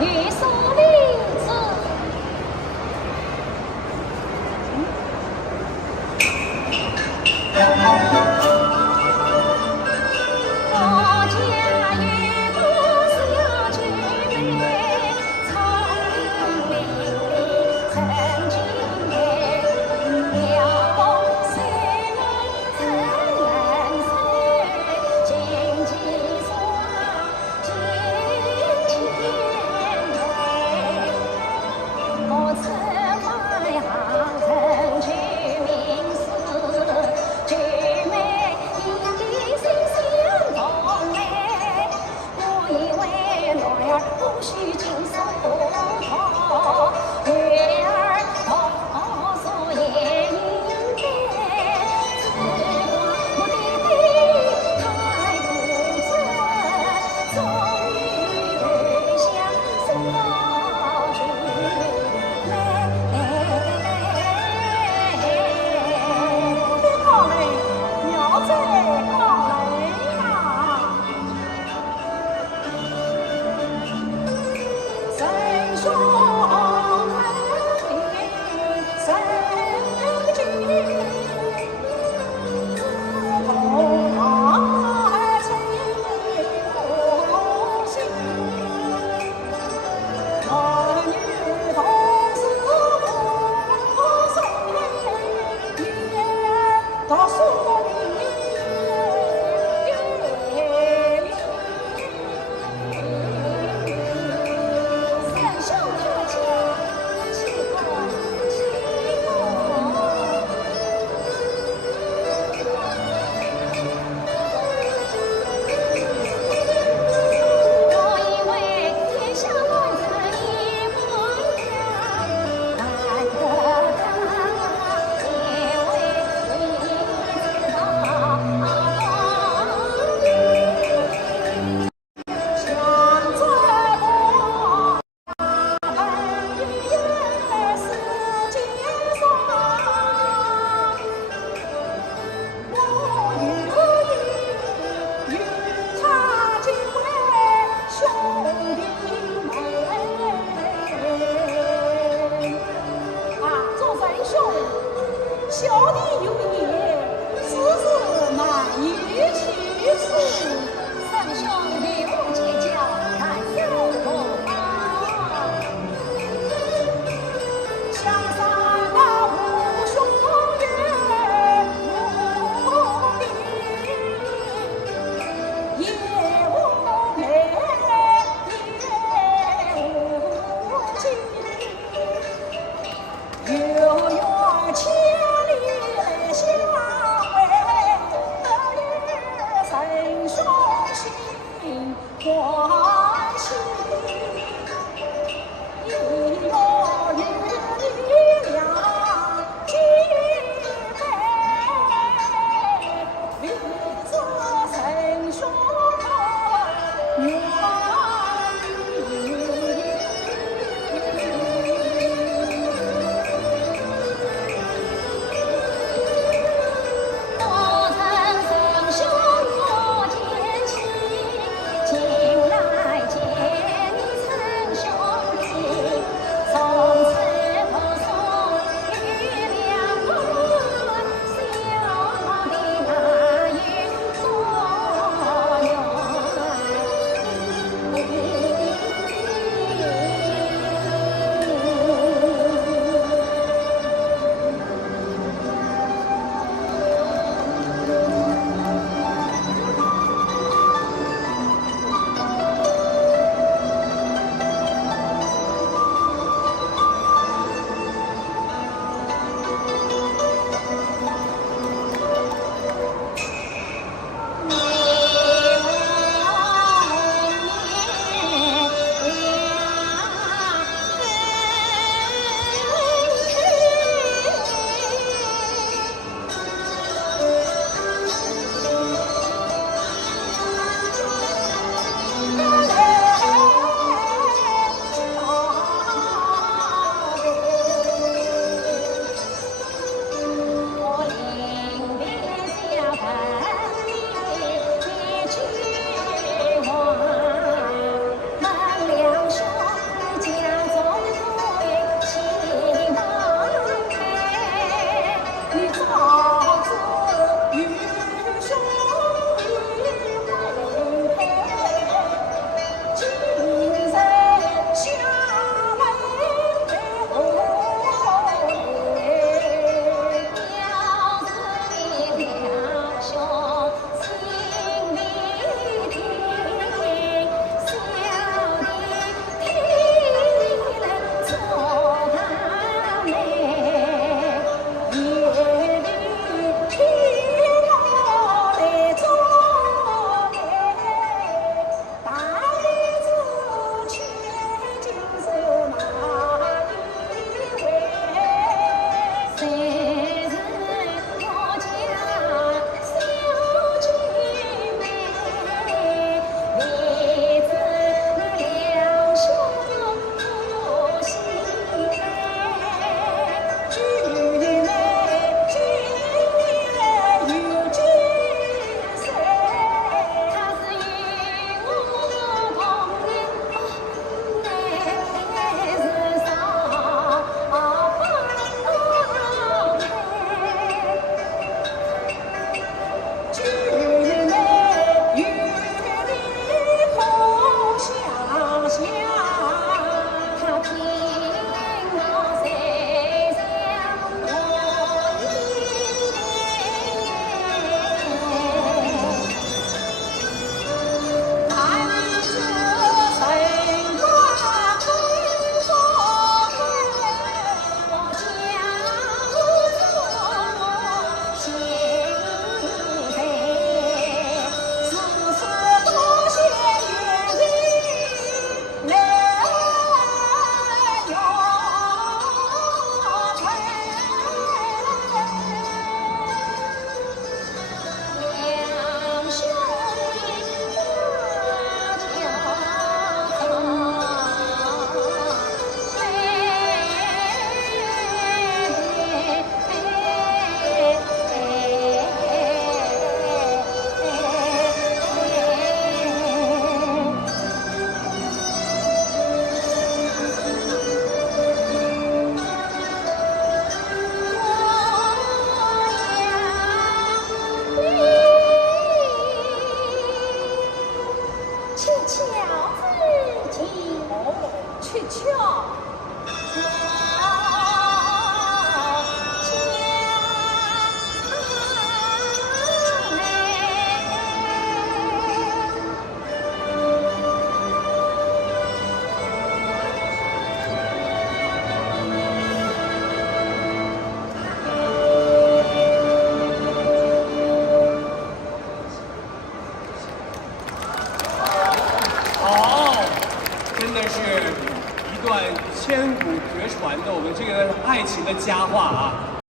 玉树临子。我家有个小姐妹，聪明伶俐成俊美，了风虽梦成人水，琴棋书画尽千回。我策划一行成全名士，俊美一定心相同美。我以为女儿不须经受苦痛，女儿多所也应该，只怪我的爹太不正，终于相少俊美。高嘞，苗子高嘞呀！神兄神君，同儿情无心，儿女同是不送也到送三兄可亲，七个七个。我以为天下男子一模样，难得他结为一知道想着我本也是奸商，我与他结为兄弟们。做人兄，小弟有言，此事难以启齿。三兄与我结交，难有何妨？江山那无兄也无弟，也无妹也无亲，有缘千里来相会，神兄心欢喜。一个与你俩结拜，与这神兄愿我曾神兄我见亲，近来见你称兄弟，从此不送与两个小弟难有所千古绝传的我们这个爱情的佳话啊。